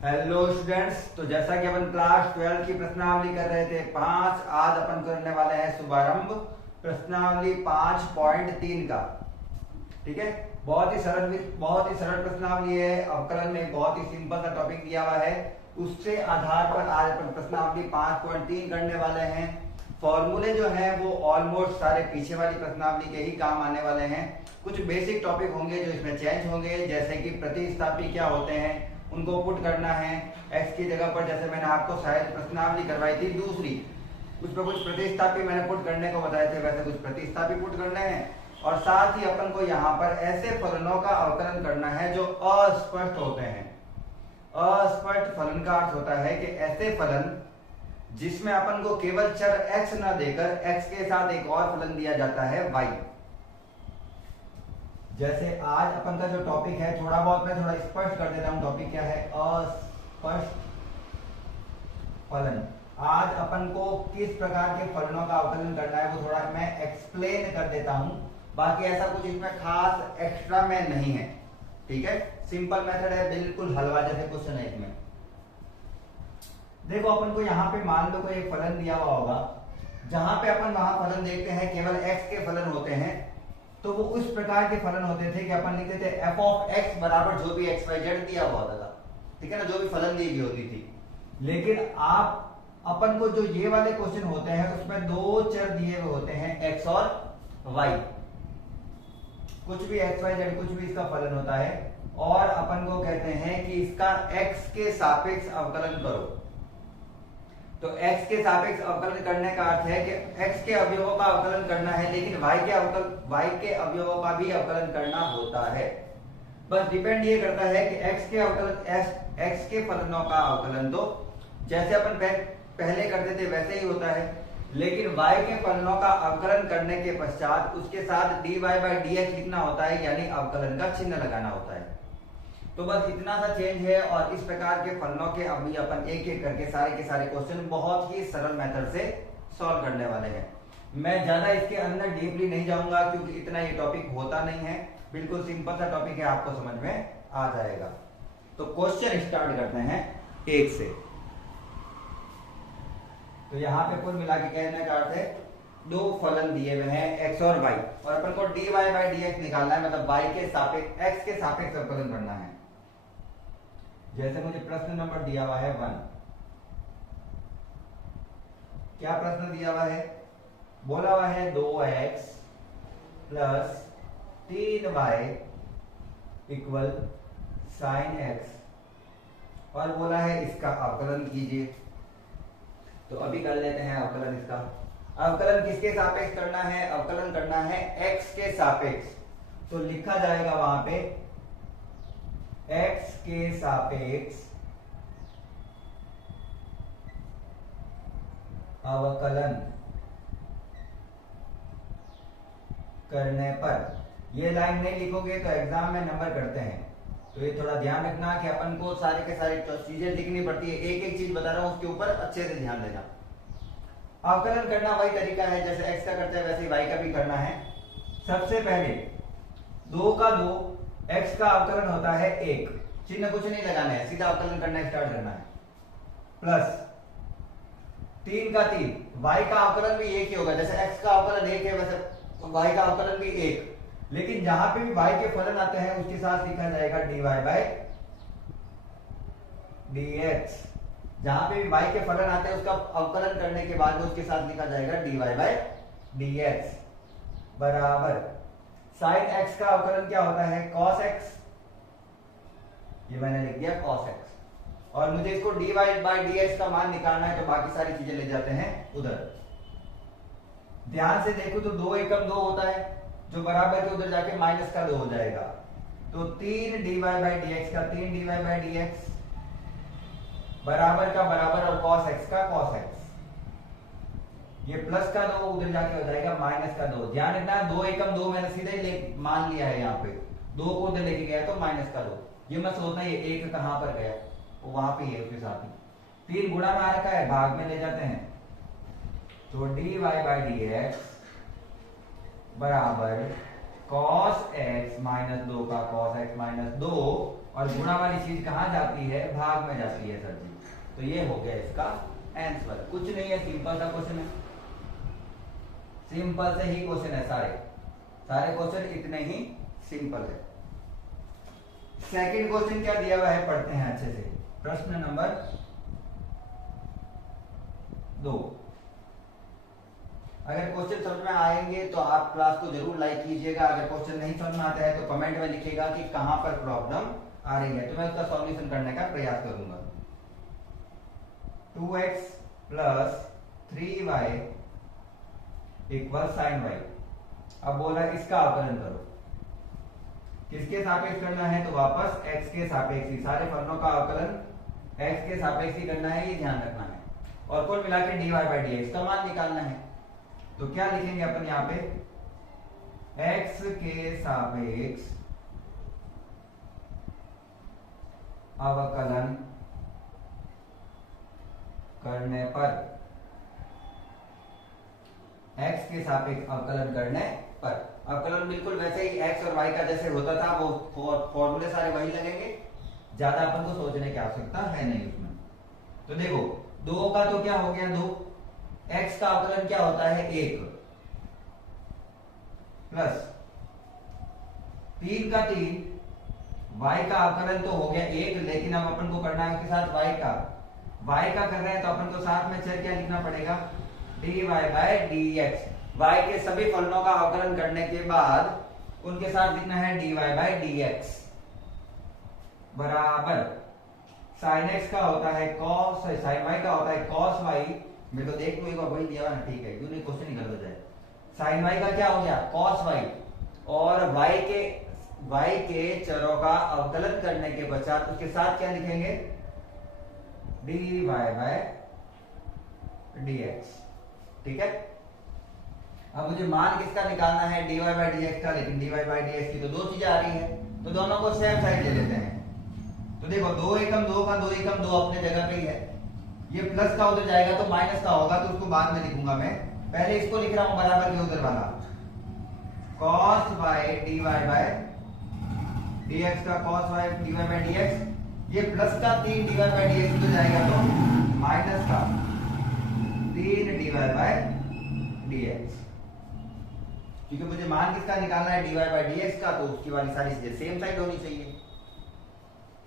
Hello students. तो जैसा कि अपन क्लास 12 की प्रश्नावली कर रहे थे 5, आज अपन करने वाले हैं शुभारंभ प्रश्नावली 5.3 का। ठीक है, बहुत ही सरल प्रश्नावली है। अवकलन में बहुत ही सिंपल सा टॉपिक दिया हुआ है, उससे आधार पर आज अपन प्रश्नावली 5.3 करने वाले हैं। फॉर्मूले जो है वो ऑलमोस्ट सारे पीछे वाली प्रश्नावली के ही काम आने वाले हैं। कुछ बेसिक टॉपिक होंगे जो इसमें चेंज होंगे, जैसे कि प्रतिस्थापी क्या होते हैं, उनको पुट करना है। x की जगह पर जैसे मैंने आपको शायद प्रश्नावली करवाई थी दूसरी, उस पर कुछ प्रतिस्थापी मैंने पुट करने को बताए थे, वैसे कुछ प्रतिस्थापी पुट करने हैं। और साथ ही अपन को यहाँ पर ऐसे फलनों का अवकलन करना है जो अस्पष्ट होते हैं। अस्पष्ट फलन का अर्थ होता है कि ऐसे फलन जिसमें अपन को केवल चर x न देकर x के साथ एक और फलन दिया जाता है y। जैसे आज अपन का जो टॉपिक है, थोड़ा बहुत मैं थोड़ा स्पष्ट कर देता हूं टॉपिक क्या है। अस्पष्ट फलन। आज अपन को किस प्रकार के फलनों का अवकलन करना है वो थोड़ा मैं एक्सप्लेन कर देता हूं। बाकी ऐसा कुछ इसमें खास एक्स्ट्रा में नहीं है। ठीक है, सिंपल मेथड है, बिल्कुल हलवा जैसे क्वेश्चन है इसमें। देखो अपन को यहाँ पे मान लो कोई एक फलन दिया हुआ होगा, जहां पे अपन वहां फलन देखते हैं केवल x के फलन होते हैं, तो वो उस प्रकार के फलन होते थे कि अपन लिखते थे f ऑफ x बराबर जो भी x y z दिया हुआ होता था। ठीक है ना, जो भी फलन दी गई होती थी। लेकिन आप अपन को जो ये वाले क्वेश्चन होते हैं उसमें दो चर दिए हुए होते हैं x और y। कुछ भी x y z कुछ भी इसका फलन होता है, और अपन को कहते हैं कि इसका x के सापेक्ष अवकलन करो। तो x के सापेक्ष अवकलन करने का अर्थ है कि x के अवयवों का अवकलन करना है, लेकिन y के अवयवों का भी अवकलन करना होता है। बस डिपेंड ये करता है कि x के अवकलन x के फलनों का अवकलन तो जैसे अपन पहले करते थे वैसे ही होता है, लेकिन y के फलनों का अवकलन करने के पश्चात उसके साथ dy by dx लिखना होता है, यानी अवकलन का चिन्ह लगाना होता है। तो बस इतना सा चेंज है, और इस प्रकार के फलनों के अभी अपन एक एक करके सारे के सारे क्वेश्चन बहुत ही सरल मेथड से सॉल्व करने वाले हैं। मैं ज्यादा इसके अंदर डीपली नहीं जाऊंगा क्योंकि इतना ये टॉपिक होता नहीं है, बिल्कुल सिंपल सा टॉपिक है, आपको समझ में आ जाएगा। तो क्वेश्चन स्टार्ट करते हैं एक से। तो यहाँ पे कुल मिला के कहने का अर्थ है दो फलन दिए हुए हैं x और y, और अपन को dy by dx निकालना है, मतलब y के सापेक्ष x के सापेक्ष अवकलन करना है। जैसे मुझे प्रश्न नंबर दिया हुआ है 1। क्या प्रश्न दिया हुआ है? बोला हुआ है 2x plus 3y equal sign x, और बोला है इसका अवकलन कीजिए। तो अभी कर लेते हैं अवकलन। इसका अवकलन किसके सापेक्ष करना है? अवकलन करना है x के सापेक्ष। तो लिखा जाएगा वहां पे x के सापेक्ष अवकलन करने पर, ये लाइन नहीं लिखोगे तो एग्जाम में नंबर करते हैं, तो ये थोड़ा ध्यान रखना कि अपन को सारे के सारे चीजें लिखनी पड़ती है। एक एक चीज बता रहा हूं, उसके ऊपर अच्छे से ध्यान देना। अवकलन करना वही तरीका है जैसे x का करते हैं वैसे y का भी करना है। सबसे पहले 2 का 2, x का अवकलन होता है 1, चिन्ह कुछ नहीं लगाना है, सीधा अवकलन करना स्टार्ट करना है। प्लस 3 का 3, y का अवकलन भी 1 ही होगा, जैसे x का अवकलन 1 है वैसे y का अवकलन भी 1। लेकिन जहां पे भी y के फलन आते हैं उसके साथ लिखा जाएगा dy by dx। जहां पे भी y के फलन आते हैं उसका अवकलन करने के बाद उसके साथ लिखा जाएगा dy by dx बराबर sin x का अवकलन क्या होता है? cos x। ये मैंने लिख दिया cos x, और मुझे इसको dy by dx का मान निकालना है, तो बाकी सारी चीजें ले जाते हैं उधर। ध्यान से देखो तो 2 एकम 2 होता है, जो बराबर के उधर जाके माइनस का 2 हो जाएगा। तो 3 dy by dx का 3 dy by dx बराबर का बराबर, और cos x का cos x। ये प्लस का 2 उधर जाके हो जाएगा माइनस का 2। ध्यान रखना 2 एकम 2 मैंने सीधे ही मान लिया है, यहाँ पे 2 को उधर लेके गया तो माइनस का 2। ये मत सोचना ये 1 कहां पर गया, वो वहां पे है उसके साथ ही। 3 गुणा में आ रखा है, भाग में ले जाते हैं, तो dy by dx बराबर cos x माइनस 2 का cos x माइनस 2, और गुणा वाली चीज कहाँ जाती है, भाग में जाती है सर जी। तो ये हो गया इसका आंसर। कुछ नहीं है, सिंपल सा क्वेश्चन है, सिंपल से ही क्वेश्चन है, सारे क्वेश्चन इतने ही सिंपल है। सेकंड क्वेश्चन क्या दिया हुआ है, पढ़ते हैं अच्छे से। प्रश्न नंबर 2। अगर क्वेश्चन समझ में आएंगे तो आप क्लास को जरूर लाइक कीजिएगा। अगर क्वेश्चन नहीं समझ में आता है तो कमेंट में लिखिएगा कि कहां पर प्रॉब्लम आ रही है, तो मैं उसका सॉल्यूशन करने का प्रयास करूंगा। 2x plus 3y equal sign y। अब बोला इसका अवकलन करो, किसके सापेक्ष करना है, तो वापस x के सापेक्ष ही, सारे फलनों का अवकलन x के सापेक्ष ही करना है, ये ध्यान रखना है। और कुल मिला के dy बाई dx का मान निकालना है। तो क्या लिखेंगे अपन यहाँ पे, x के सापेक्ष अवकलन करने पर, x के सापेक्ष अवकलन करने पर, अवकलन बिल्कुल वैसे ही x और y का जैसे होता था, वो फॉर्मूले सारे वही लगेंगे, ज्यादा अपन को सोचने की आवश्यकता है नहीं उसमें। तो देखो 2 का तो क्या हो गया 2, x का अवकलन क्या होता है 1, प्लस 3 का 3, y का अवकलन तो हो गया 1, लेकिन अब अपन को करना है उसके साथ y का कर रहे हैं, तो अपन को साथ में चर क्या लिखना पड़ेगा, dy बाय dx। y के सभी फलनों का अवकलन करने के बाद उनके साथ लिखना है dy बाय dx बराबर sin x का होता है cos, sin y का होता है cos y। मेरे को देख लो एक बार, वही दिया ना, ठीक है, क्यों नहीं क्वेश्चन निकल हो जाए। sin y का क्या हो गया cos y, और y के चरों का अवकलन करने के पश्चात उसके साथ क्या लिखेंगे, dy बाय dx। ठीक है, अब मुझे मान किसका निकालना है, dy बाय dx का, लेकिन dy बाय dx की तो 2 चीजें आ रही है, तो दोनों को सेम साइड ले लेते हैं। तो देखो 2 एकम 2 का 2 एकम 2 अपने जगह पे ही है, ये प्लस का उधर जाएगा तो माइनस का होगा, तो उसको बाद में लिखूंगा मैं, पहले इसको लिख रहा हूं बराबर के उधर वाला, cos y dy by dx का cos y dy by dx, ये प्लस का 3 dy बाय dx उधर जाएगा तो माइनस का 3 dy बाय dx। क्योंकि मुझे मान किसका निकालना है dy बाय dx का, तो उसकी वाली सारी चीजें सेम साइड होनी चाहिए।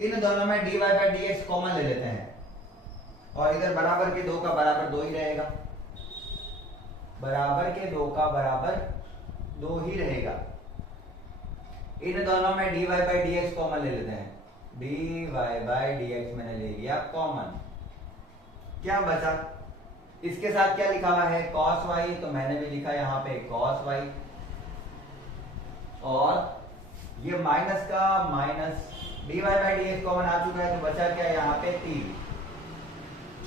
इन दोनों में dy बाय dx कॉमन ले लेते हैं, और इधर बराबर के 2 का बराबर 2 ही रहेगा, बराबर के 2 का बराबर 2 ही रहेगा। इन दोनों में dy बाय dx कॉमन ले लेते हैं, dy बाय dx मैंने ले लिया कॉमन। क्या बचा, इसके साथ क्या लिखा हुआ है cos y, तो मैंने भी लिखा यहाँ पे cos y, और ये माइनस का minus, dy by dx common आ चुका है, तो बचा क्या यहाँ पे 3।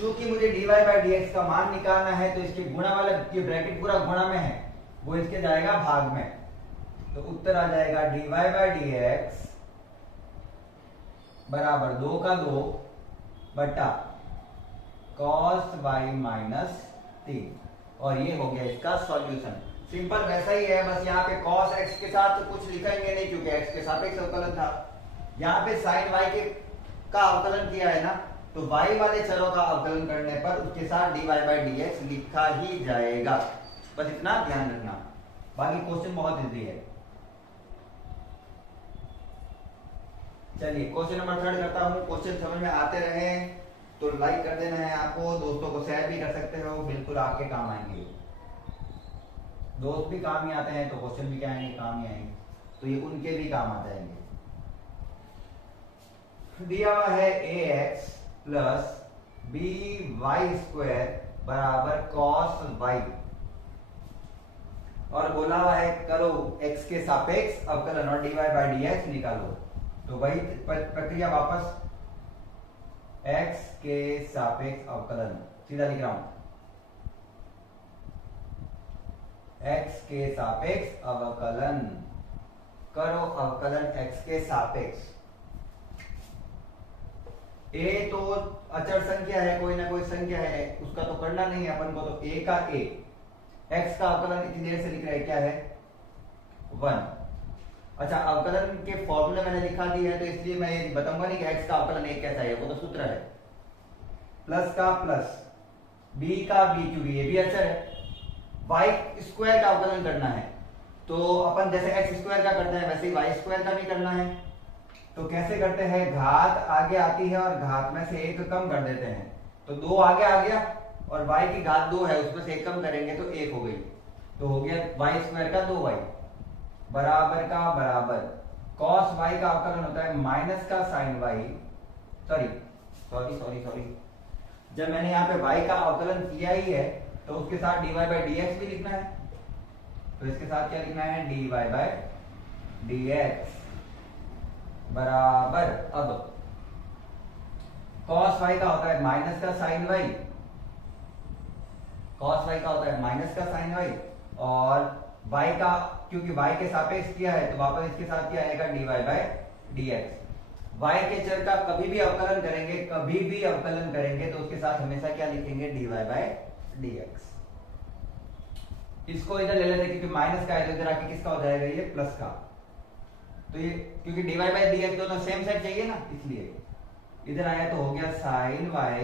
चूंकि मुझे dy बाय dx का मान निकालना है, तो इसके गुणा वाला ये ब्रैकेट पूरा गुणा में है, वो इसके जाएगा भाग में, तो उत्तर आ जाएगा dy बाय dx बराबर 2 का 2 बटा cos y माइनस 3, और ये हो गया इसका सॉल्यूशन। सिंपल वैसा ही है, बस यहाँ पे cos x के साथ तो कुछ लिखेंगे नहीं, क्योंकि x के सापेक्ष अवकलन था। यहाँ पे sin y का अवकलन किया है ना, तो y वाले चरों का अवकलन करने पर उसके साथ dy बाय dx लिखा ही जाएगा, बस इतना ध्यान रखना। बाकी क्वेश्चन बहुत इजी है। चलिए क्वेश्चन नंबर 3 करता हूँ। क्वेश्चन समझ में आते रहे तो लाइक कर देना है आपको, दोस्तों को शेयर भी कर सकते हो, बिल्कुल आपके काम आएंगे। दोस्त भी काम ही आते हैं तो क्वेश्चन भी क्या आएंगे, काम ही आएंगे, तो ये उनके भी काम आ जाएंगे। दिया हुआ है ax प्लस by स्क्वायर बराबर cos y, और बोला हुआ है करो x के सापेक्ष अवकलन और dy बाय dx निकालो। तो वही प्रक्रिया वापस, x के सापेक्ष अवकलन, सीधा लिख रहा हूं, x के सापेक्ष अवकलन करो, अवकलन x के सापेक्ष। a तो अचर संख्या है, कोई ना कोई संख्या है, उसका तो करना नहीं है अपन को, तो a का a, x का अवकलन इतनी देर से लिख रहे हैं क्या है 1, अच्छा, अवकलन के फॉर्मूले मैंने लिखा दिए है तो इसलिए मैं ये बताऊंगा नहीं कि x का अवकलन एक कैसा है, वो तो सूत्र है प्लस का प्लस b का b, क्योंकि ये भी अचर है। y स्क्वायर का अवकलन करना है तो अपन जैसे x स्क्वायर का करते हैं वैसे ही y स्क्वायर का भी करना है। तो कैसे करते हैं, घात आगे आती है और घात में से एक कम कर देते हैं, तो 2 आगे आ गया और y की घात 2 है उसमें से एक कम करेंगे तो 1 हो गई, तो हो गया y स्क्वायर का 2y बराबर का बराबर cos y का अवकलन होता है माइनस का sin y, सॉरी जब मैंने यहाँ पे y का अवकलन किया ही है तो उसके साथ dy by dx भी लिखना है, तो इसके साथ क्या लिखना है, dy by dx बराबर, अब cos y का होता है माइनस का sin y, cos y का होता है माइनस का sin y, और y का क्योंकि y के सापेक्ष किया है तो वापस इसके साथ क्या आएगा, dy by dx। y के चर का कभी भी अवकलन करेंगे तो उसके साथ हमेशा क्या लिखेंगे, dy by dx। इसको इधर ले लेते क्योंकि माइनस का है तो इधर आके किसका हो जाएगा, ये प्लस का, तो ये क्योंकि dy by dx दोनों सेम साइड चाहिए ना, इसलिए इधर आया तो हो गया sin y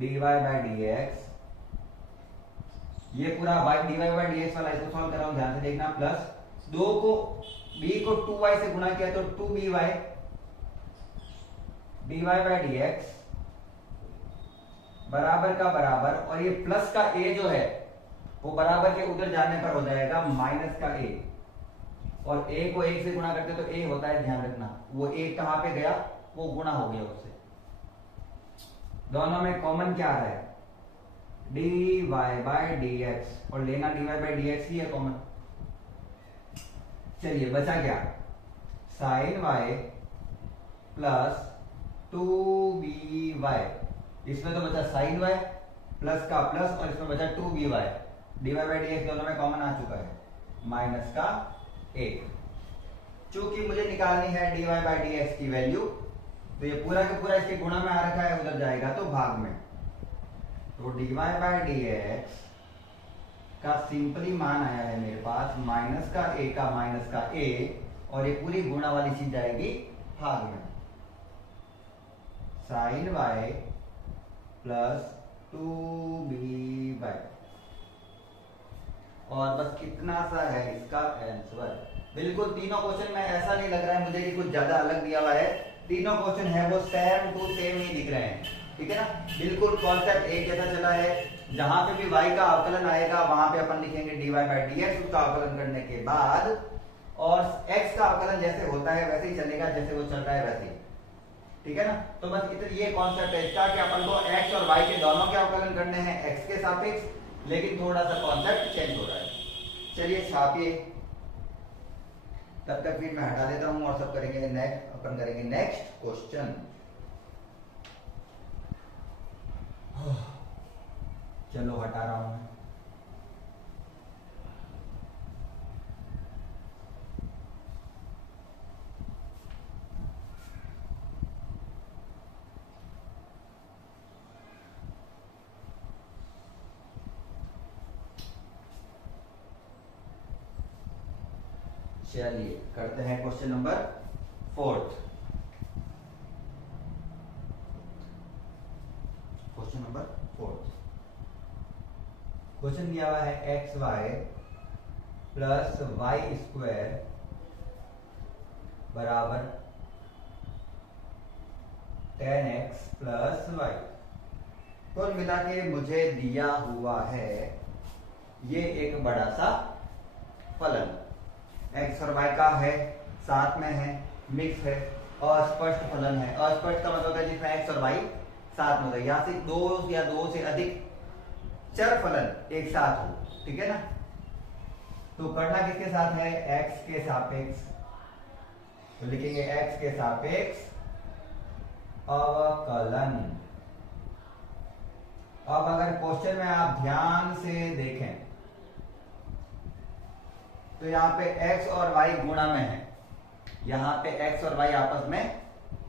dy by dx। ये पूरा dy by dx वाला इसको सॉल्व कर रहा हूं, ध्यान से देखना, प्लस 2 को b को 2y से गुणा किया तो 2by dy by dx बराबर का बराबर, और ये प्लस का a जो है वो बराबर के उधर जाने पर हो जाएगा माइनस का a, और a को 1 से गुणा करते तो a होता है, ध्यान रखना वो 1 कहां पे गया, वो गुणा हो गया उससे। दोनों में कॉमन क्या आ रहा है, dy by dx, और लेना dy by dx ही है कॉमन। चलिए बचा क्या, sin y प्लस 2by, इसमें तो बचा sin y प्लस का प्लस और इसमें बचा 2by, dy by dx दोनों में कॉमन आ चुका है माइनस का 1। चूंकि मुझे निकालनी है dy by dx की वैल्यू तो ये पूरा का पूरा इसके गुणा में आ रखा है, उधर जाएगा तो भाग में, तो dy by dx का सिंपली मान आया है मेरे पास माइनस का a का माइनस का a, और ये पूरी गुणा वाली चीज जाएगी भाग में, sin y प्लस 2by, और बस इतना सा है इसका आंसर। बिल्कुल तीनों क्वेश्चन में ऐसा नहीं लग रहा है मुझे कि कुछ ज्यादा अलग दिया हुआ है, तीनों क्वेश्चन है वो सेम टू सेम ही दिख रहे हैं, ठीक है ना, बिल्कुल कॉन्सेप्ट एक जैसा चला है। जहां पे भी y का अवकलन आएगा वहां पे अपन लिखेंगे dy by dx उसका अवकलन करने के बाद, और x का अवकलन जैसे होता है वैसे ही चलेगा जैसे वो चल रहा है वैसे ही, ठीक है ना। तो बस इतना ये कॉन्सेप्ट है इसका कि अपन को x और y के दोनों के अवकलन करने हैं x के सापेक्ष, लेकिन थोड़ा सा कॉन्सेप्ट चेंज हो रहा है। चलिए छापिए, तब तक फिर मैं हटा देता हूं और सब करेंगे अपन करेंगे नेक्स्ट क्वेश्चन। चलो हटा रहा हूं मैं। चलिए करते हैं question number 4। Question number 4 question दिया हुआ है x y plus y square बराबर 10x प्लस वाई। कुल मिला के मुझे दिया हुआ है ये एक बड़ा सा फलन, x और y का है, साथ में है, मिक्स है, अस्पष्ट फलन है। अस्पष्ट का मतलब है जिसमें x और y साथ में होता है, या से दो या दो से अधिक चर फलन एक साथ हो, ठीक है ना। तो करना किसके साथ है, x के सापेक्ष, तो लिखेंगे x के सापेक्ष अवकलन। अब अगर क्वेश्चन में आप ध्यान से देखें तो यहाँ पे x और y गुणा में है, यहाँ पे x और y आपस में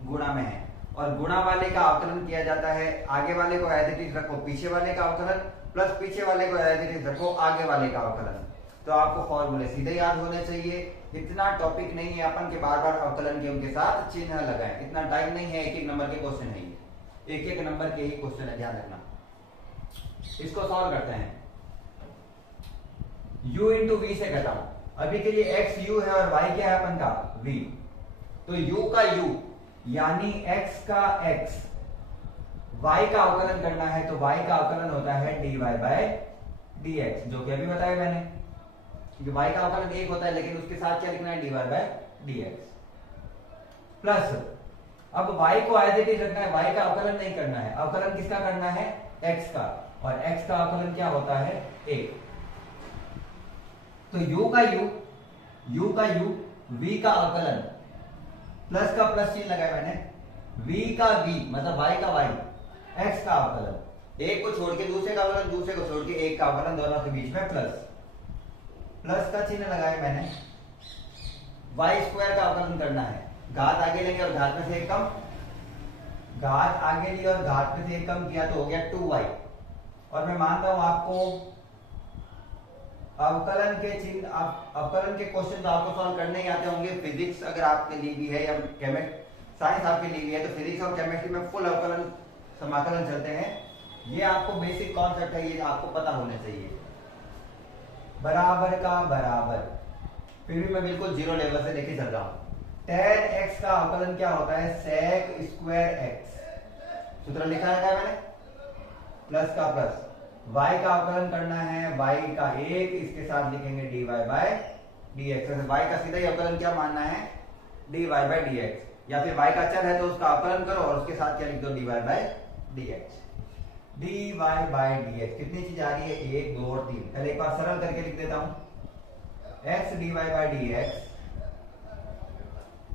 गुणा में है, और गुणा वाले का अवकलन किया जाता है, आगे वाले को एज इट इज रखो पीछे वाले का अवकलन, प्लस पीछे वाले को एज इट इज रखो आगे वाले का अवकलन। तो आपको फॉर्मूले सीधे याद होने चाहिए। इतना टॉपिक नहीं है अपन के बार बार अवकलन के उनके साथ चिन्ह लगाएं, इतना टाइम नहीं है। एक एक नंबर के क्वेश्चन है, एक एक नंबर के ही क्वेश्चन है, ध्यान रखना। इसको सॉल्व करते हैं। u इंटू वी से घटाओ। अभी के लिए x u है और y क्या है अपन का v, तो u का u यानी x का x, y का अवकलन करना है तो y का अवकलन होता है dy बाय dx, जो कि अभी बताया मैंने, क्योंकि y का अवकलन एक होता है लेकिन उसके साथ क्या लिखना है dy बाय dx। प्लस अब y को एज इट इज रखना है, y का अवकलन नहीं करना है। अवकलन किसका करना है, x का, और x का अवकलन क्या होता है 1। तो u का u v का अवकलन, प्लस का प्लस चिन्ह लगाया मैंने, v का v मतलब y का y, x का अवकलन, एक को छोड़ के दूसरे का अवकलन, दूसरे को छोड़ के एक का अवकलन, दोनों के बीच में प्लस, प्लस का चिन्ह लगाया मैंने। y स्क्वायर का अवकलन करना है, घात आगे लेंगे और घात में से एक कम, घात आगे लिया और घात में से एक कम किया तो हो गया 2y। और मैं मानता हूं आपको अवकलन के चिन्ह, अवकलन के क्वेश्चन तो आपको सॉल्व करने ही आते होंगे। फिजिक्स अगर आपके लिए भी है या साइंस आपके लिए भी है, तो फिजिक्स और केमिस्ट्री में फुल अवकलन समाकलन चलते हैं। ये आपको बेसिक कॉन्सेप्ट है, ये आपको पता होने चाहिए। बराबर का बराबर, फिर भी मैं बिल्कुल जीरो लेवल से लेके चल रहा हूं। tan x का अवकलन क्या होता है, sec स्क्वायर x, सूत्र लिखा है मैंने, प्लस का प्लस, y का अवकलन करना है y का एक, इसके साथ लिखेंगे dy बाय dx। y का सीधा ही अवकलन क्या मानना है, dy बाय dx, या फिर y का चर है तो उसका अवकलन करो और उसके साथ क्या लिख दो dy by dx। dy by dx कितनी चीज आ रही है, 1 2 और 3। पहले एक बार सरल करके लिख देता हूं, x dy बाय dx,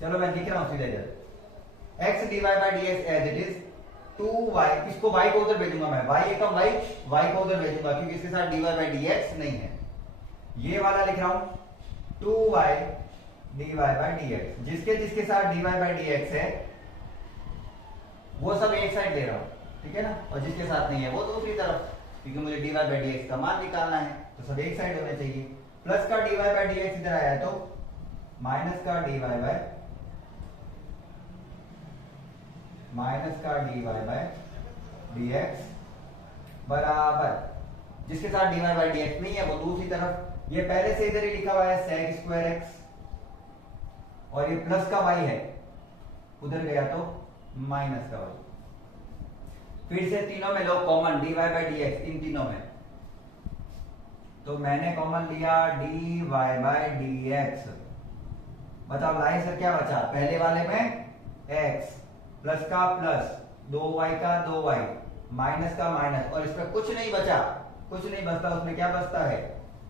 चलो मैं लिख रहा हूं सीधे इधर, x dy by dx it it इज 2y, इसको y को उधर भेजूंगा मैं, y एकम y को उधर भेजूंगा क्योंकि इसके साथ dy बाय dx नहीं है। ये वाला लिख रहा हूं 2y dy बाय dx, जिसके जिसके साथ dy बाय dx है वो सब एक साइड ले रहा हूं, ठीक है ना, और जिसके साथ नहीं है वो दूसरी तरफ, क्योंकि मुझे dy बाय dx का मान निकालना है तो सब एक साइड होने चाहिए। प्लस का dy बाय dx इधर आया तो माइनस का dy बाय dx बराबर, जिसके साथ dy बाय dx नहीं है वो दूसरी तरफ। ये पहले से इधर ही लिखा हुआ है sec स्क्वायर x, और ये प्लस का y है, उधर गया तो माइनस का y। फिर से तीनों में लो कॉमन dy बाय dx, इन तीनों में, तो मैंने कॉमन लिया dy बाय dx। बताओ लाइन सर क्या बचा, पहले वाले में x प्लस का प्लस, 2y का 2y, माइनस का माइनस, और इसमें कुछ नहीं बचा, कुछ नहीं बचता, उसमें क्या बचता है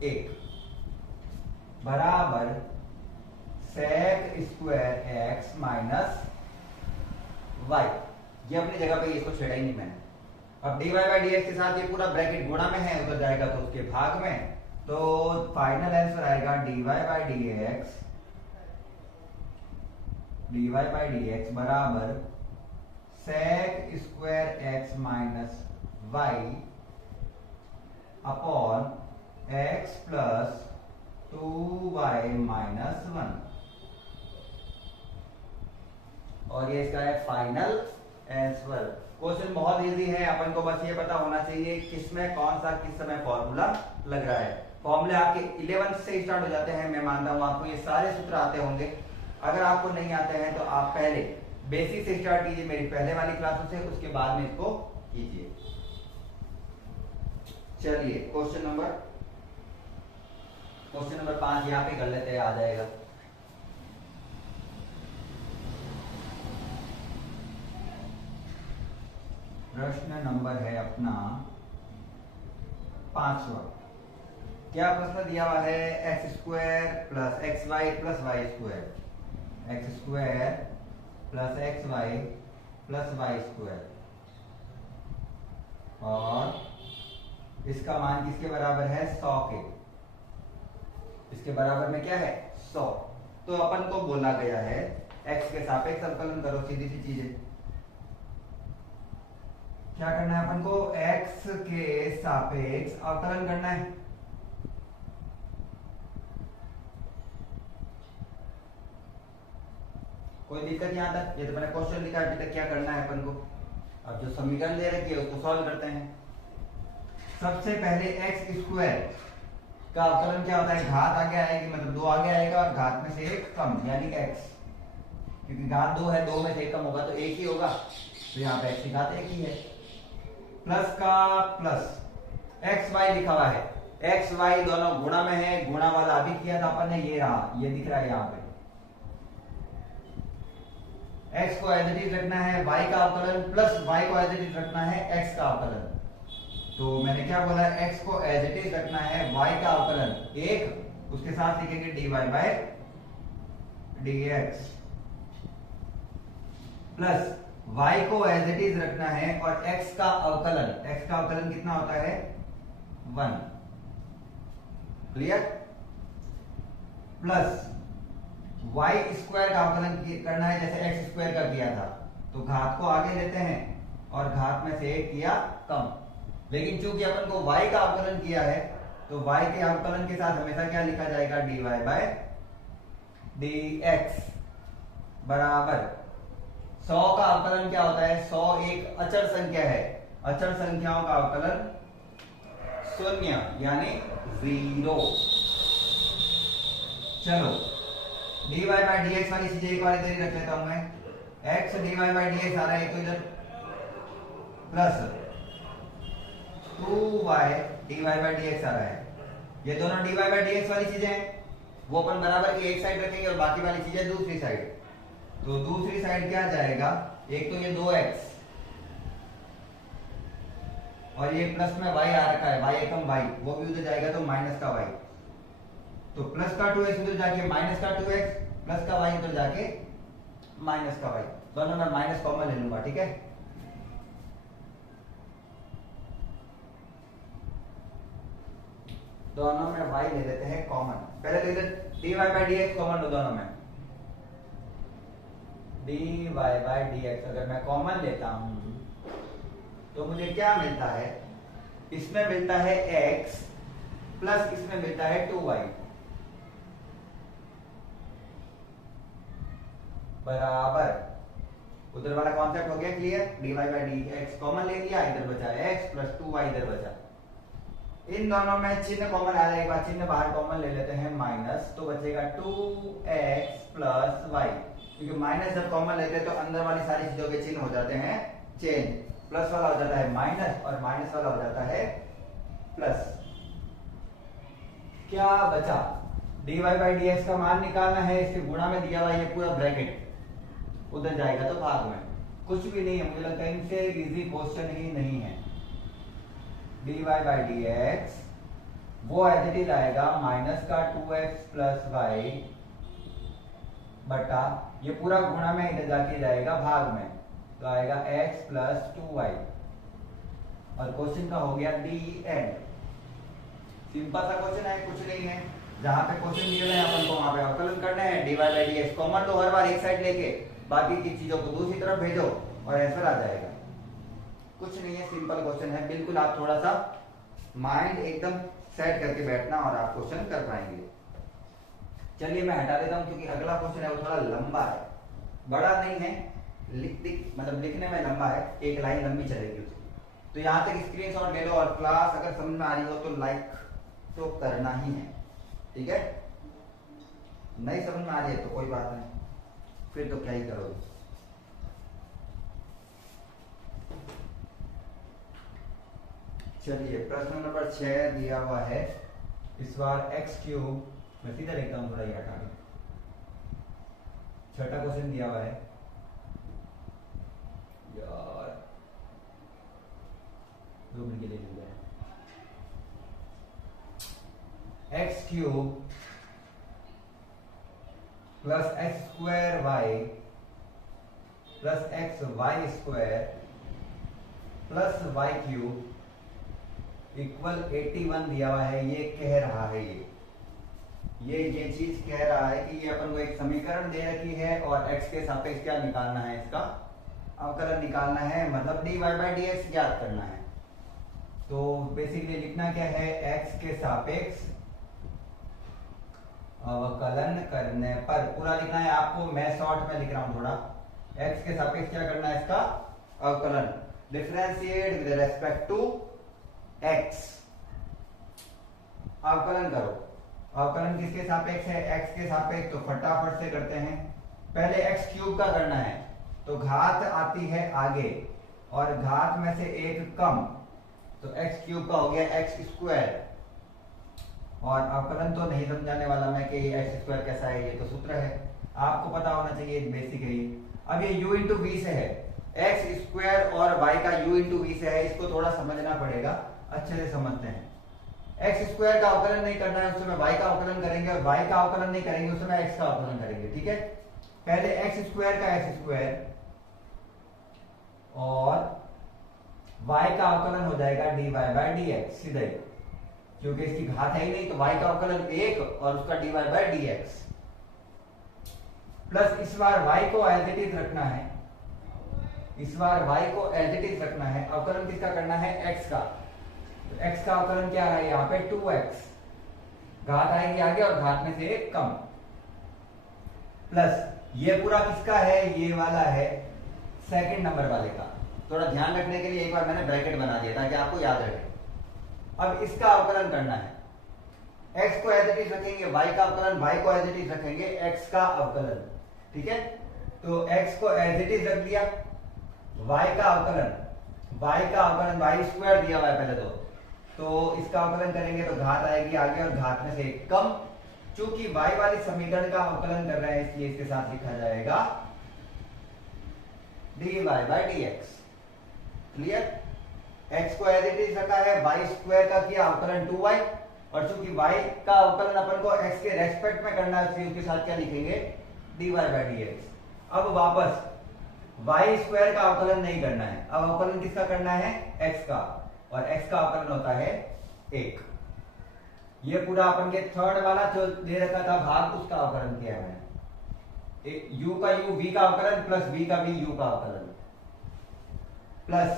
1, बराबर sec square x minus y। ये अपनी जगह पे, इसको छेड़ा ही नहीं मैंने। अब dy बाय dx के साथ ये पूरा ब्रैकेट गुणा में है, उधर जाएगा तो उसके भाग में, तो फाइनल आंसर आएगा dy बाय dx बराबर sec square x minus y upon x plus 2y minus 1, और ये इसका है फाइनल आंसर। क्वेश्चन बहुत इजी है, अपन को बस ये पता होना चाहिए किसमें कौन सा किस समय फॉर्मूला लग रहा है। फॉर्मूले आपके 11 से स्टार्ट हो जाते हैं, मैं मानता हूं आपको ये सारे सूत्र आते होंगे। अगर आपको नहीं आते हैं तो आप पहले बेसिक से स्टार्ट कीजिए मेरी पहले वाली क्लासों से, उसके बाद में इसको कीजिए। चलिए क्वेश्चन नंबर 5 यहाँ पे कर लेते हैं, आ जाएगा। प्रश्न नंबर है अपना 5वां। क्या प्रश्न दिया हुआ है, x square plus x y plus y square, x square plus x y plus y square, और इसका मान किसके बराबर है 100 के, इसके बराबर में क्या है 100। तो अपन को बोला गया है x के सापेक्ष अवकलन करो, सीधी सी चीज है। क्या करना है अपन को, x के सापेक्ष अवकलन करना है। कोई दिक्कत यहाँ तक? ये तो मैंने क्वेश्चन लिखा है, अभी तक क्या करना है अपन को। अब जो समीकरण दे रखी है उसको सॉल्व करते हैं। सबसे पहले एक्स स्क्वायर का अवकलन क्या होता है? घात आगे आएगी, मतलब 2 आगे आएगा और घात में से 1 कम, यानी कि x, क्योंकि घात 2 है, 2 में से 1 कम होगा तो 1 ही होगा, तो यहाँ पे x की घात 1 ही है। प्लस का प्लस, एक्स वाई लिखा हुआ है, एक्स वाई दोनों गुणा में है, गुणा वाला अभी किया था अपन ने, ये रहा, ये दिख रहा है यहाँ पे। x को एज इट इज रखना है, y का अवकलन प्लस y को एज इट इज रखना है x का अवकलन। तो मैंने क्या बोला, x को एज इट इज रखना है, y का अवकलन 1, उसके साथ लिखेंगे dy by dx, plus y को एज इट इज रखना है और x का अवकलन कितना होता है? 1। क्लियर? प्लस y स्क्वायर का अवकलन करना है, जैसे x स्क्वायर का किया था, तो घात को आगे लेते हैं और घात में से 1 किया कम। लेकिन चूंकि अपन को y का अवकलन किया है, तो y के अवकलन के साथ हमेशा क्या लिखा जाएगा? dy बाय dx बराबर 100 का अवकलन क्या होता है? 100 एक अचर संख्या है, अचर संख्याओं का अवकलन 0 यानी 0। चलो dy बाय dx वाली चीजें एक बार इधर ही रख लेता हूं मैं। x dy बाय dx आ रहा है, तो इधर plus 2y dy by dx आ रहा है। ये दोनों dy बाय dx वाली चीजें हैं, वो अपन बराबर की एक साइड रखेंगे और बाकी वाली चीजें दूसरी साइड। तो दूसरी साइड क्या जाएगा? एक तो ये 2x और ये प्लस में y आ रखा है, y एकम y, वो भी उधर जाएगा तो माइनस का y। तो प्लस का 2x उधर जाके माइनस का 2x, प्लस का y उधर जाके माइनस का y, दोनों में माइनस कॉमन ले लूंगा, ठीक है। दोनों में y ले लेते हैं कॉमन। पहले तो इधर dy बाय dx कॉमन लो, दोनों में dy बाय dx अगर मैं कॉमन लेता हूं तो मुझे क्या मिलता है? इसमें मिलता है x प्लस इसमें मिलता है 2y बराबर, उधर वाला कॉन्सेप्ट हो गया clear. dy by dx common ले लिया, इधर बचा x प्लस 2y इधर बचा। इन दोनों में चिन्ह कॉमन आ जाएगा, चिन्ह बाहर कॉमन ले लेते हैं माइनस, तो बचेगा 2x प्लस y, क्योंकि माइनस जब कॉमन लेते हैं तो अंदर वाली सारी चीजों के चिन्ह हो जाते हैं चेंज, प्लस वाला हो जाता है माइनस और माइनस वाला हो जाता है प्लस। क्या बचा? dy बाय dx का मान निकालना है, इसके गुणा में दिया हुआ ये पूरा ब्रैकेट उधर जाएगा तो भाग में, कुछ भी नहीं है, मुझे लगता है इनसे इजी क्वेश्चन ही नहीं है। dy बाय dx वो एज इट इज आएगा माइनस का 2x प्लस y बटा ये पूरा गुणा में इधर जाके जाएगा भाग में, तो आएगा x प्लस 2y और क्वेश्चन का हो गया डी एंड। सिंपल सा क्वेश्चन है, कुछ नहीं है। जहां पे क्वेश्चन दिए गए अपन को वहां पे अवकलन करना है, dy बाय dx कॉमन तो हर बार एक साइड लेके बाकी की चीजों को दूसरी तरफ भेजो और आंसर आ जाएगा। कुछ नहीं है, सिंपल क्वेश्चन है, बिल्कुल आप थोड़ा सा माइंड एकदम सेट करके बैठना और आप क्वेश्चन कर पाएंगे। चलिए मैं हटा देता हूं क्योंकि अगला क्वेश्चन है वो थोड़ा लंबा है, बड़ा नहीं है, मतलब लिखने में लंबा है, एक लाइन लंबी चलेगी उसकी। तो यहाँ तक स्क्रीनशॉट ले लो और क्लास अगर समझ में आ रही हो तो लाइक तो करना ही है, ठीक है। नहीं समझ में आ रही है तो कोई बात नहीं, फिर तो क्या ही करोगे। चलिए प्रश्न नंबर 6 दिया हुआ है, इस बार एक्स क्यूब, मैं सीधा लिखता हूं थोड़ा ये हटा के। छठा क्वेश्चन दिया हुआ है यार, 2 मिनट के लिए लिख जाए। X cube plus x square y plus x y square plus y cube equal 81 दिया हुआ है। ये कह रहा है, ये चीज कह रहा है कि ये अपन को एक समीकरण दे रखी है और x के सापेक्ष क्या निकालना है, इसका अवकलन निकालना है, मतलब dy बाय dx ज्ञात करना है। तो बेसिकली लिखना क्या है, x के सापेक्ष अवकलन करने पर, पूरा लिखना है आपको, मैं शॉर्ट में लिख रहा हूं थोड़ा। x के सापेक्ष क्या करना है, इसका अवकलन, differentiate with respect to x। अवकलन करो, अवकलन किसके सापेक्ष है, x के सापेक्ष, तो फटाफट से करते हैं। पहले x क्यूब का करना है, तो घात आती है आगे और घात में से एक कम, तो x क्यूब का हो गया x स्क्वायर। और अवकलन तो नहीं समझाने वाला मैं कि ये x स्क्वायर कैसा है, ये तो सूत्र है, आपको पता होना चाहिए, बेसिक है ये। अब ये u इंटू वी से है, x स्क्वायर और y का u इंटू वी से है, इसको थोड़ा समझना पड़ेगा, अच्छे से समझते हैं। x स्क्वायर का अवकलन नहीं करना है, उसमें y का अवकलन करेंगे, और y का अवकलन नहीं करेंगे, उसमें x का अवकलन करेंगे, ठीक है। पहले x स्क्वायर का x स्क्वायर और y का अवकलन हो जाएगा dy बाय dx, सीधा ही, क्योंकि इसकी घात है ही नहीं, तो y का अवकलन 1 और उसका dy बाय dx, प्लस इस बार y को एज इट इज रखना है, इस बार y को एज इट इज रखना है। अवकलन किसका करना है, x का, तो x का अवकलन क्या है यहाँ पे 2x, घात आएगी आगे और घात में से एक कम, प्लस ये पूरा किसका है, ये वाला है सेकंड नंबर वाले का। थोड़ा ध्यान रखने के लिए एक बार मैंने ब्रैकेट बना दिया ताकि आपको याद रहे। अब इसका अवकलन करना है, x को एज इट इज रखेंगे, y का अवकलन, y को एज इट इज रखेंगे, x का अवकलन, ठीक है। तो x को एज इट इज रख दिया, y का अवकलन, y स्क्वायर दिया हुआ है पहले तो इसका अवकलन करेंगे तो घात आएगी आगे और घात में से एक कम। चूंकि y वाली समीकरण का अवकलन कर रहे हैं इसलिए इसके साथ लिखा जाएगा dy by dx, clear. x को एज इट इज रखा है, y स्क्वायर का किया अवकलन 2y, और चूंकि y का अवकलन अपन को x के रेस्पेक्ट में करना है इसलिए उसके साथ क्या लिखेंगे, dy बाय dx। अब वापस y स्क्वायर का अवकलन नहीं करना है, अब अवकलन किसका करना है, x का, और x का अवकलन होता है 1। ये पूरा अपन के थर्ड वाला जो दे रखा था भाग, उसका अवकलन किया है मैंने, u का u, v का अवकलन प्लस v का v, u का अवकलन, प्लस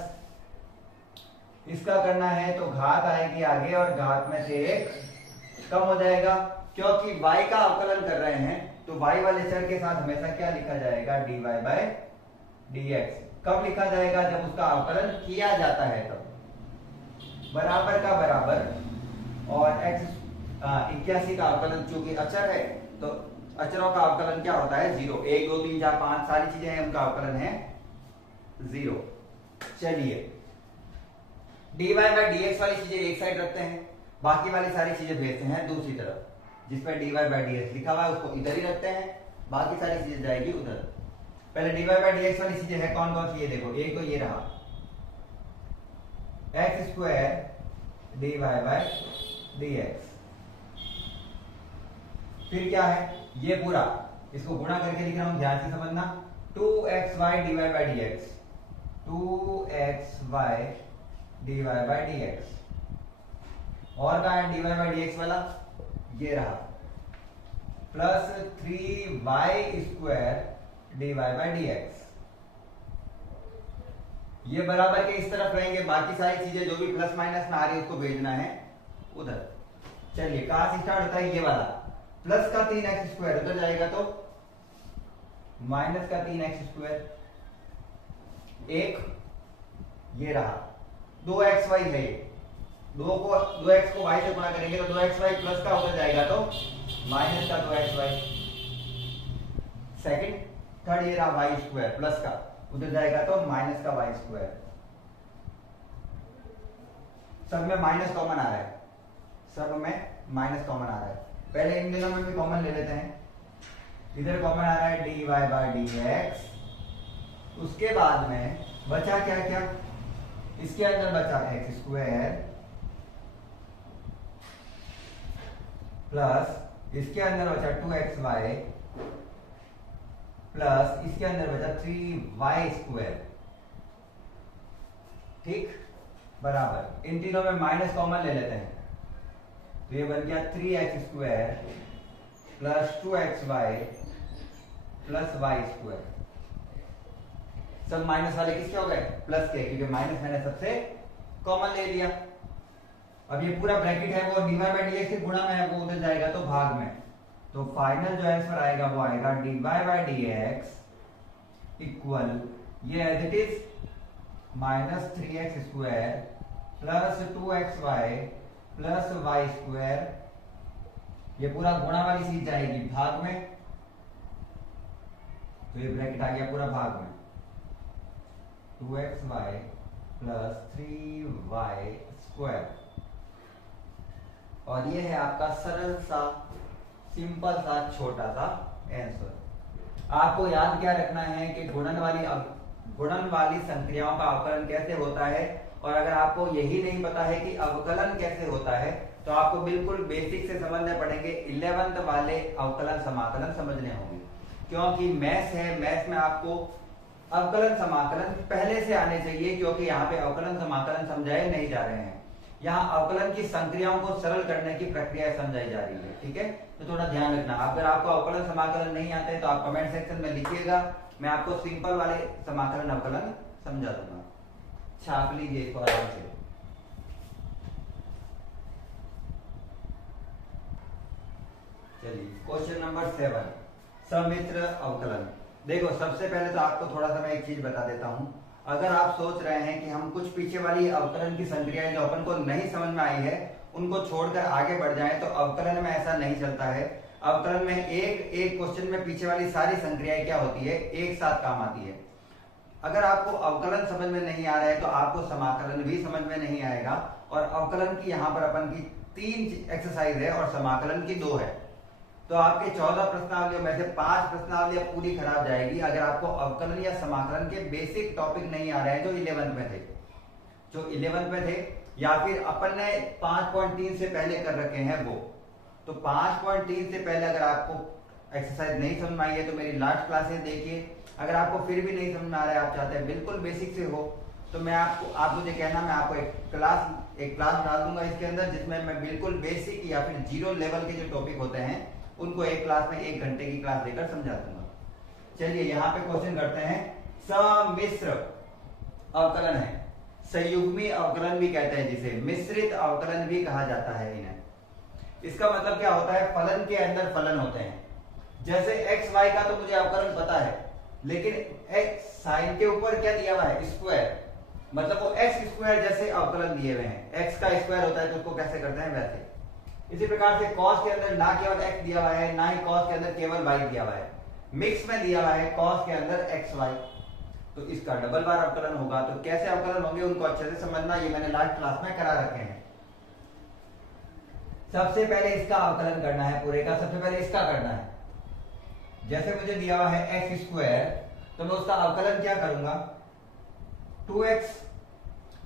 इसका करना है तो घात आएगी आगे और घात में से एक कम हो जाएगा। क्योंकि y का अवकलन कर रहे हैं तो y वाले चर के साथ हमेशा क्या लिखा जाएगा, dy बाय dx। कब लिखा जाएगा, जब उसका अवकलन किया जाता है तब, बराबर का बराबर। और x 81 का अवकलन चूंकि अचर है तो अचरों का अवकलन क्या होता है, 0, 1 2 3 4 5 सारी चीजें हैं, उनका अवकलन है 0। चलिए dy बाय dx वाली चीजें एक साइड रखते हैं, बाकी वाली सारी चीजें भेजते हैं दूसरी तरफ, जिसपे dy बाय dx लिखा हुआ है उसको इधर ही रखते हैं, बाकी सारी चीजें जाएगी उधर। पहले dy बाय dx वाली चीजें है कौन कौन सी, ये देखो, एक तो ये रहा x square dy by dx, फिर क्या है, ये पूरा इसको गुणा करके लिख रहा हूं, ध्यान से समझना, 2xy dy by dx, 2xy dy by dx, और कहा है dy बाय dx वाला, ये रहा, plus 3y square dy by dx। ये बराबर के इस तरफ रहेंगे, बाकी सारी चीजें जो भी प्लस माइनस में आ रही है उसको भेजना है उधर। चलिए कहां से स्टार्ट होता है, ये वाला, प्लस का 3x स्क्वायर उधर जाएगा तो माइनस का 3x स्क्वायर, एक ये रहा, 2xy है ये, 2x को y से गुणा करेंगे तो 2xy प्लस का उधर जाएगा तो माइनस का 2xy, सेकंड थर्ड ये रहा y स्क्वायर प्लस का उधर जाएगा तो माइनस का y स्क्वायर। सब में माइनस कॉमन आ रहा है, सब में माइनस कॉमन आ रहा है, पहले इन दोनों में भी कॉमन ले लेते हैं, इधर कॉमन आ रहा है dy बाय dx। उसके बाद में बचा क्या क्या, इसके अंदर बचा x स्क्वायर प्लस इसके अंदर बचा 2xy प्लस इसके अंदर बचा 3y स्क्वायर, ठीक, बराबर। इन तीनों में माइनस कॉमन ले लेते हैं तो ये बन गया 3x square plus 2xy plus y square. सब माइनस वाले किसके हो गए, प्लस के, क्योंकि माइनस मैंने सबसे कॉमन ले लिया। अब ये पूरा ब्रैकेट है वो dy बाय dx से गुणा में है, वो उधर जाएगा तो भाग में, तो फाइनल जो आंसर आएगा वो आएगा dy by d x equal, ये as it is -3x² plus 2xy plus y², ये पूरा गुणा वाली चीज जाएगी भाग में, तो ये ब्रैकेट आ गया पूरा भाग में, 2xy प्लस 3y², और ये है आपका सरल सा सिंपल सा छोटा सा आंसर। आपको याद क्या रखना है कि गुणन वाली संक्रियाओं का अवकलन कैसे होता है, और अगर आपको यही नहीं पता है कि अवकलन कैसे होता है तो आपको बिल्कुल बेसिक से समझने पड़ेंगे, 11th वाले अवकलन समाकलन समझने होंगे, क्योंकि मैथ्स है, मैथ्स में आपको अवकलन समाकलन पहले से आने चाहिए, क्योंकि यहाँ पे अवकलन समाकलन समझाए नहीं जा रहे हैं, यहाँ अवकलन की संक्रियाओं को सरल करने की प्रक्रिया समझाई जा रही है। ठीक है, तो थोड़ा ध्यान रखना। अगर आपको अवकलन समाकलन नहीं आते तो आप कमेंट सेक्शन में लिखिएगा, मैं आपको सिंपल वाले समाकलन अवकलन समझा दूंगा। छाप लीजिए इसको आराम से। चलिए क्वेश्चन नंबर 7, सम्मिश्र अवकलन। देखो सबसे पहले तो आपको थोड़ा सा मैं एक चीज बता देता हूं, अगर आप सोच रहे हैं कि हम कुछ पीछे वाली अवकलन की संक्रियाएं जो अपन को नहीं समझ में आई है उनको छोड़कर आगे बढ़ जाएं, तो अवकलन में ऐसा नहीं चलता है। अवकलन में एक क्वेश्चन में पीछे वाली सारी संक्रियाएं क्या होती है, एक साथ काम आती है। अगर आपको अवकलन समझ में नहीं आ रहा है तो आपको समाकलन भी समझ में नहीं आएगा, और अवकलन की यहाँ पर अपन की 3 एक्सरसाइज है और समाकलन की 2 है, तो आपके 14 प्रश्नावलियों में से 5 प्रश्नावलियां पूरी खराब जाएगी अगर आपको अवकलन या समाकलन के बेसिक टॉपिक नहीं आ रहे हैं जो 11th में थे, या फिर अपन ने 5.3 से पहले कर रखे हैं वो। तो 5.3 से पहले अगर आपको एक्सरसाइज नहीं समझ में आई है तो मेरी लास्ट क्लासेस देखिए। अगर आपको फिर भी नहीं समझ में आ रहा है, आप चाहते हैं बिल्कुल बेसिक से हो, तो मैं आप मुझे कहना, मैं आपको एक क्लास डाल दूंगा इसके अंदर, जिसमें मैं बिल्कुल बेसिक या फिर 0 लेवल के जो टॉपिक होते हैं उनको एक क्लास में 1 घंटे की क्लास देकर समझा दूंगा। चलिए यहाँ पे क्वेश्चन करते हैं। सम्मिश्र अवकलन है, संयुग्मी अवकलन भी कहते हैं जिसे, मिश्रित अवकलन भी कहा जाता है इन्हें। इसका मतलब क्या होता है, फलन के अंदर फलन होते हैं। जैसे एक्स वाई का तो मुझे अवकलन पता है, लेकिन एक्स साइन के ऊपर क्या दिया हुआ है, स्क्वायर, मतलब वो एक्स स्क्वायर जैसे अवकलन दिए हुए हैं। एक्स का स्क्वायर होता है तो उसको कैसे करते हैं वैसे। इसी प्रकार से कॉस के अंदर ना केवल एक्स दिया हुआ है, ना ही कॉस के अंदर केवल वाई दिया हुआ है, मिक्स में दिया हुआ है कॉस के अंदर एक्स वाई, तो इसका डबल बार अवकलन होगा। तो कैसे अवकलन होंगे उनको अच्छे से समझना, ये मैंने लास्ट क्लास में करा रखे हैं। सबसे पहले इसका अवकलन करना है पूरे का, सबसे पहले इसका करना है। जैसे मुझे दिया हुआ है एक्स स्क्वायर, तो मैं उसका अवकलन क्या करूंगा, 2x।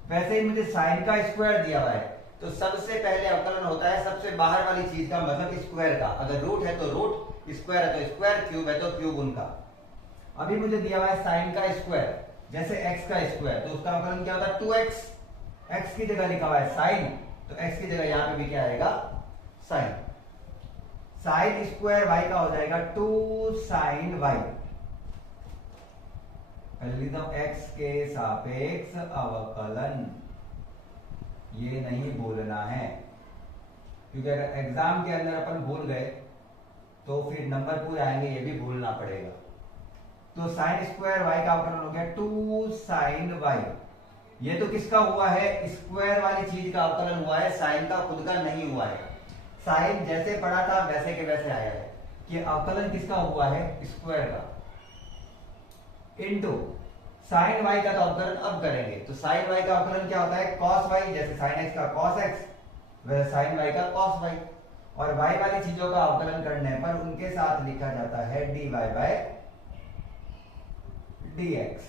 वैसे ही मुझे साइन का स्क्वायर दिया हुआ है, तो सबसे पहले अवकलन होता है सबसे बाहर वाली चीज का, मतलब स्क्वायर का। अगर रूट है तो रूट, स्क्वायर है तो स्क्वायर, क्यूब है तो क्यूब उनका। अभी मुझे दिया हुआ है साइन का स्क्वायर, जैसे x का स्क्वायर, तो उसका अवकलन क्या होता है 2x। x की जगह लिखा हुआ है साइन, तो x की जगह यहां पे भी क्या आएगा, साइन। साइन स्क्वायर y का हो जाएगा 2 साइन y। x के सापेक्ष अवकलन, ये नहीं भूलना है, क्योंकि अगर एग्जाम के अंदर अपन भूल गए तो फिर नंबर पूरे आएंगे, ये भी भूलना पड़ेगा। तो साइन स्क्वायर y का अवकलन हो गया 2 साइन y। ये तो किसका हुआ है, स्क्वायर वाली चीज का अवकलन हुआ है, साइन का खुद का नहीं हुआ है। साइन जैसे पढ़ा था वैसे के वैसे आया है। कि अवकलन किसका हुआ है, स्क्वायर का, इनटू साइन y का तो अवकलन अब करेंगे। तो साइन y का अवकलन क्या होता है, cos y, जैसे साइन x का cos x, वैसे साइन y का cos y। और y वाली चीजों का अवकलन करने पर उनके साथ लिखा जाता है dy बाय dx।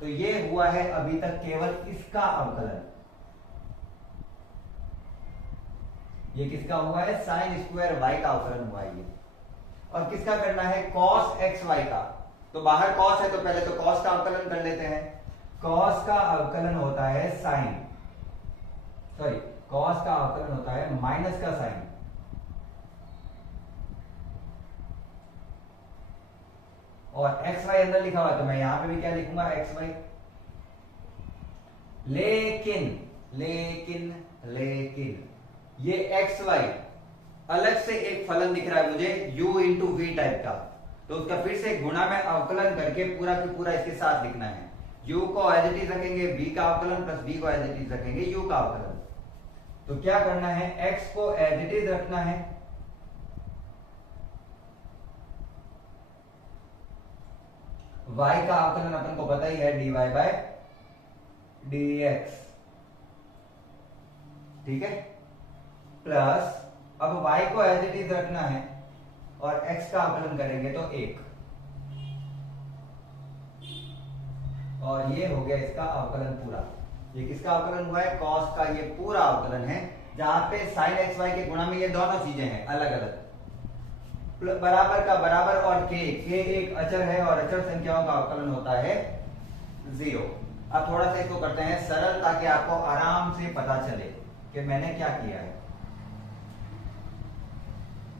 तो ये हुआ है अभी तक केवल इसका अवकलन। ये किसका हुआ है, साइन स्क्वायर y का अवकलन हुआ है ये। और किसका करना है, cos xy का। तो बाहर cos है तो पहले तो cos का अवकलन कर लेते हैं। cos का अवकलन होता है साइन, सॉरी cos का अवकलन होता है माइनस का साइन। और xy अंदर लिखा हुआ है तो मैं यहां पे भी क्या लिखूंगा, xy। लेकिन लेकिन लेकिन ये xy अलग से एक फलन दिख रहा है मुझे u इंटू वी टाइप का, तो उसका फिर से गुणा में अवकलन करके पूरा की पूरा इसके साथ लिखना है। u को एज इट इज रखेंगे v का अवकलन प्लस v को एज इट इज रखेंगे u का अवकलन। तो क्या करना है, x को एज इट इज रखना है, y का अवकलन अपन को पता ही है dy बाय dx, ठीक है, प्लस अब y को एज इट इज रखना है और x का अवकलन करेंगे तो 1, और ये हो गया इसका अवकलन पूरा। ये किसका अवकलन हुआ है, cos का ये पूरा अवकलन है, जहां पे sin xy के गुणा में ये दोनों चीजें हैं अलग अलग, बराबर का बराबर और k एक अचर है और अचर संख्याओं का अवकलन होता है 0। अब थोड़ा सा इसको करते हैं सरल ताकि आपको आराम से पता चले कि मैंने क्या किया है।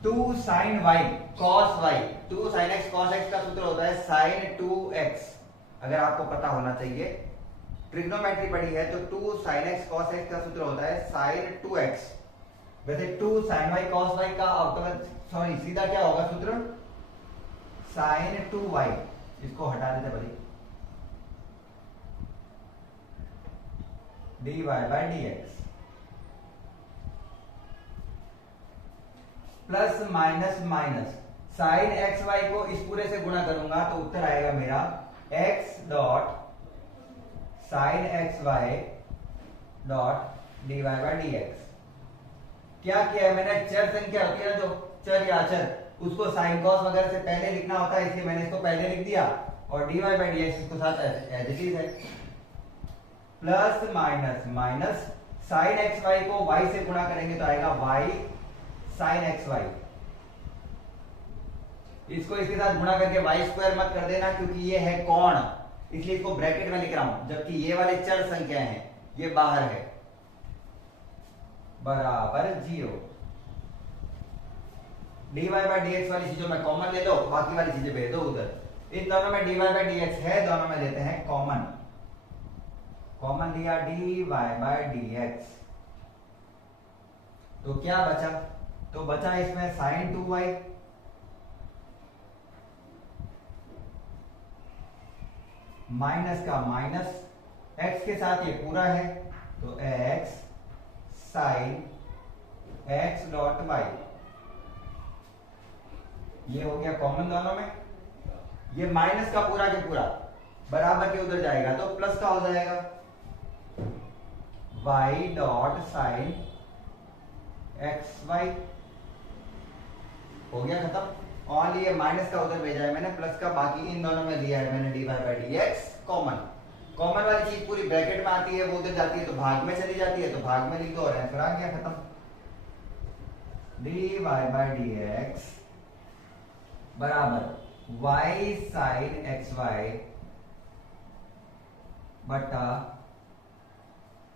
2 sin y cos y, 2 sin x cos x का सूत्र होता है sin 2x, अगर आपको पता होना चाहिए, ट्रिग्नोमेट्री पढ़ी है तो 2 sin x cos x का सूत्र होता है sin 2x। वैसे 2 sin y cos y का अवकलन, सॉरी सीधा क्या होगा सूत्र, sin 2y, इसको हटा देते भाई, dy by dx plus minus minus sine x y को इस पूरे से गुणा करूंगा तो उत्तर आएगा मेरा x dot sine x y dot d y by d x. क्या किया है मैंने, चर संख्या होती है ना जो चर या अचर, उसको साइन कॉस वगैरह से पहले लिखना होता है, इसलिए मैंने इसको पहले लिख दिया, और d y by d x इसको साथ एज इट इज है, plus minus minus sine x y को y से गुणा करेंगे तो आएगा y साइन एक्स वाई, इसको इसके साथ गुणा करके वाई स्क्वायर मत कर देना क्योंकि ये है कोण, इसलिए इसको ब्रैकेट में लिख रहा हूं, जबकि ये वाले चर संख्या हैं ये बाहर है, बराबर 0। dy बाई dx वाली चीजों में कॉमन ले लो, बाकी वाली चीजें भेज दो उधर। इन दोनों में dy बाई dx है, दोनों में लेते हैं कॉमन, कॉमन लिया dy बाई dx, तो क्या बचा, तो बचा इसमें sin 2y माइनस का माइनस, x के साथ ये पूरा है तो x sin x dot y, ये हो गया कॉमन दोनों में, ये माइनस का पूरा के पूरा बराबर के उधर जाएगा तो प्लस का हो जाएगा y dot sine x y, हो गया खत्म। और ये माइनस का उधर भेजा है मैंने, प्लस का बाकी इन दोनों में दिया है मैंने d y by d x common. Common वाली चीज पूरी ब्रैकेट में आती है, वो उधर जाती है तो भाग में चली जाती है, तो भाग में लिख दो और आंसर आ गया खत्म। D y by d x बराबर वाई साइन एक्स वाई बटा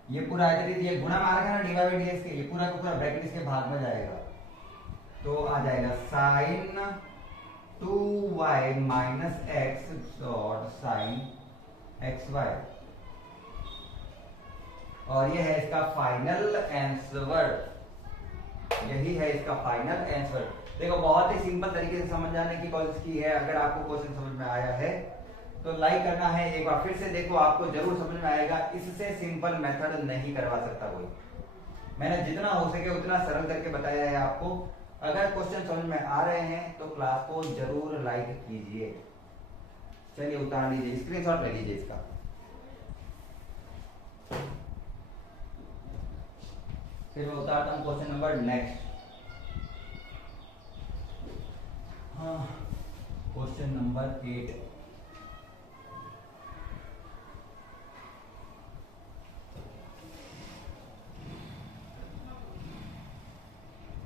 ये पूरा ये गुणा मारेगा ना d y by d x के, ये पूरा का पूरा ब्रैकेट इसके भाग में जाएगा तो आ जाएगा sine 2y minus x dot sine x y, और ये है इसका फाइनल आंसर, यही है इसका फाइनल आंसर। देखो बहुत ही सिंपल तरीके से समझ जाने की कोशिश की है, अगर आपको क्वेश्चन समझ में आया है तो लाइक करना है, एक बार फिर से देखो आपको जरूर समझ में आएगा, इससे सिंपल मेथड नहीं करवा सकता कोई, मैंने जितना हो सके उतना सरल करके बताया है आपको। अगर क्वेश्चन समझ में आ रहे हैं तो क्लास को जरूर लाइक कीजिए। चलिए उतार लीजिए, स्क्रीनशॉट ले लीजिए इसका। फिर मैं उतारता हूं क्वेश्चन नंबर नेक्स्ट। हाँ, क्वेश्चन नंबर 8।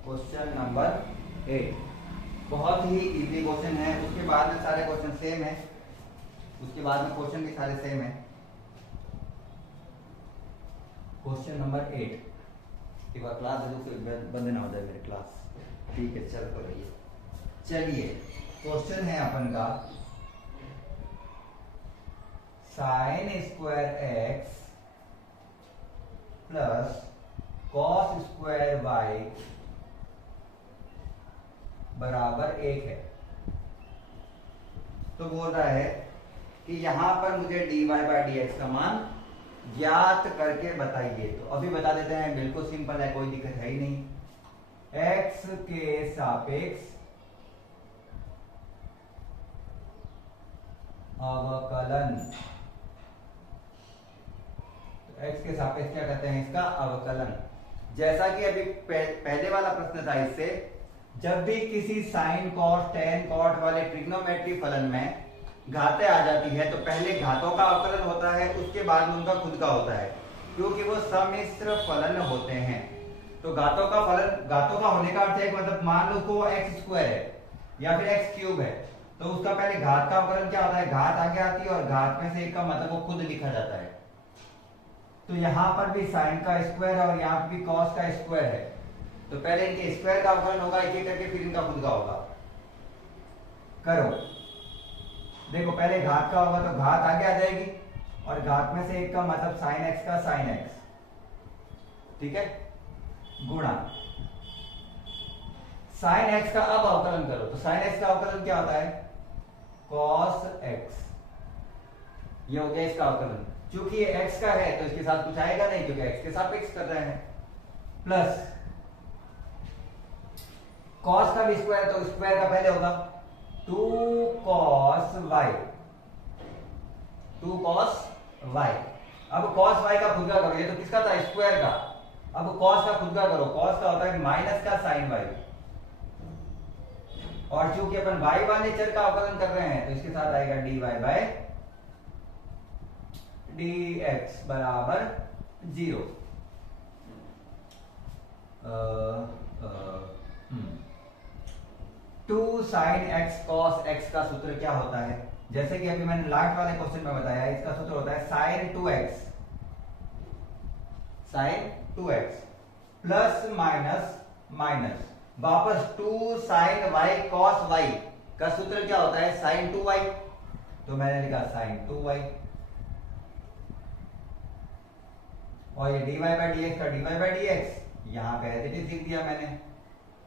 क्वेश्चन नंबर 8 बहुत ही इजी क्वेश्चन है, उसके बाद में सारे क्वेश्चन सेम है, उसके बाद में क्वेश्चन भी सारे सेम है। क्वेश्चन नंबर 8, एक बार क्लास बंद ना हो जाए मेरी क्लास, ठीक है चल रही है। चलिए क्वेश्चन है अपन का sine square x plus cos square y बराबर 1 है। तो बोल रहा है कि यहां पर मुझे dy बाई डी एक्स का मान ज्ञात करके बताइए। तो अभी बता देते हैं, बिल्कुल सिंपल है, कोई दिक्कत है ही नहीं। x के सापेक्ष अवकलन, तो x के सापेक्ष क्या कहते हैं, इसका अवकलन। जैसा कि अभी पहले वाला प्रश्न था, इससे जब भी किसी साइन कॉस टेन कॉट वाले ट्रिग्नोमेट्री फलन में घातें आ जाती है तो पहले घातों का अवकलन होता है, उसके बाद में उनका खुद का होता है, क्योंकि वो सम्मिश्र फलन होते हैं। तो घातों का फलन, घातों का होने का अर्थ है मतलब मान लो को एक्स स्क्वायर है या फिर एक्स क्यूब है, तो उसका पहले घात का अवकलन क्या होता है, घात आगे आती है और घात में से एक का मतलब वो खुद लिखा जाता है। तो यहां पर भी साइन का स्क्वायर है और यहाँ पर भी कॉस का स्क्वायर है, तो पहले इनके स्क्वायर का अवकलन होगा एक एक करके, फिर इनका खुद का होगा। करो, देखो पहले घात का होगा तो घात आगे आ जाएगी और घात में से एक का मतलब साइन एक्स का साइन एक्स, ठीक है, गुणा साइन एक्स का। अब अवकलन करो, तो साइन एक्स का अवकलन क्या होता है, कॉस एक्स। ये हो गया इसका अवकलन। चूंकि ये एक्स का है तो इसके साथ कुछ आएगा नहीं, क्योंकि एक्स के सापेक्ष कर रहे हैं, प्लस कॉस का भी स्क्वायर, तो स्क्वायर का पहले होगा 2 cos y, 2 cos y। अब cos y का खुद का करो, ये तो किसका था, स्क्वायर का। अब cos का खुद का करो, cos का होता है माइनस का sin y, और चूंकि अपन y वाले चर का अवकलन कर रहे हैं तो इसके साथ आएगा dy बाय dx बराबर 0। 2 sin x cos x का सूत्र क्या होता है, जैसे कि अभी मैंने लास्ट वाले क्वेश्चन में बताया, इसका सूत्र होता है sin 2x, sin 2x plus minus minus वापस 2 sin y cos y का सूत्र क्या होता है, sin 2y, तो मैंने लिखा sin 2y, और ये dy बाई dx का dy बाई dx यहां पे एज इट इज लिख दिया मैंने,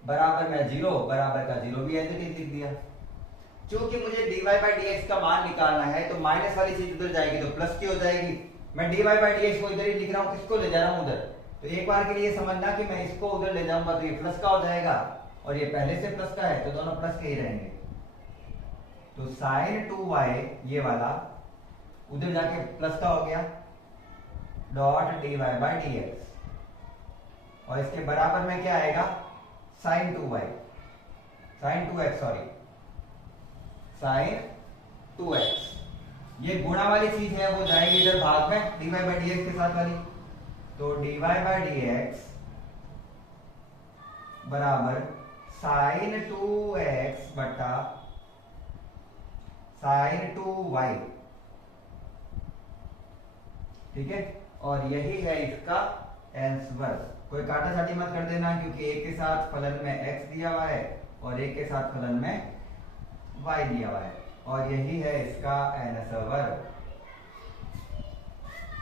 बराबर में 0, बराबर का 0 भी एज इट इज लिख दिया। क्योंकि मुझे dy बाई dx का मान निकालना है तो माइनस वाली चीज उधर जाएगी तो प्लस की हो जाएगी। मैं dy बाई dx को इधर ही लिख रहा हूं, किसको ले जा रहा हूं उधर, तो एक बार के लिए समझना कि मैं इसको उधर ले जाऊंगा तो ये प्लस का हो जाएगा और ये पहले से प्लस का है तो दोनों प्लस के ही रहेंगे। तो sin 2y ये वाला उधर जाके प्लस का हो गया, डॉट dy बाई dx, और इसके बराबर में क्या आएगा, sin 2y, sin 2x sorry, sin 2x। ये गुणा वाली चीज है वो जाएगी इधर भाग में dy बाई dx के साथ वाली, तो dy बाई dx बराबर sin 2x बटा sin 2y, ठीक है, और यही है इसका आंसर। कोई काटा छाटी मत कर देना, क्योंकि एक के साथ फलन में x दिया हुआ है और एक के साथ फलन में y दिया हुआ है, और यही है इसका आंसर।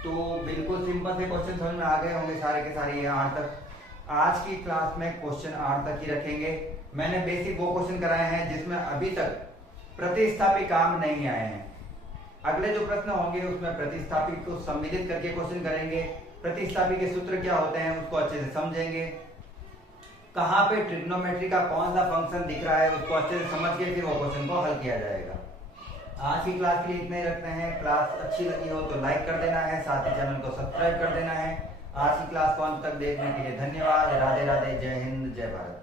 तो बिल्कुल सिंपल से क्वेश्चन समझ में आ गए होंगे सारे के सारे, ये 8 तक। आज की क्लास में क्वेश्चन 8 तक ही रखेंगे। मैंने बेसिक वो क्वेश्चन कराए हैं जिसमें अभी तक प्रतिस्थापी काम नहीं आए हैं। अगले जो प्रश्न होंगे उसमें प्रतिस्थापी को सम्मिलित करके क्वेश्चन करेंगे, प्रतिस्थापी के सूत्र क्या होते हैं उसको अच्छे से समझेंगे, कहाँ पे ट्रिग्नोमेट्री का कौन सा फंक्शन दिख रहा है उसको अच्छे से समझ के फिर वो क्वेश्चन को हल किया जाएगा। आज की क्लास के लिए इतना ही रखते हैं। क्लास अच्छी लगी हो तो लाइक कर देना है, साथ ही चैनल को सब्सक्राइब कर देना है। आज की क्लास को अंत तक देखने के लिए धन्यवाद। राधे राधे, जय हिंद, जय भारत।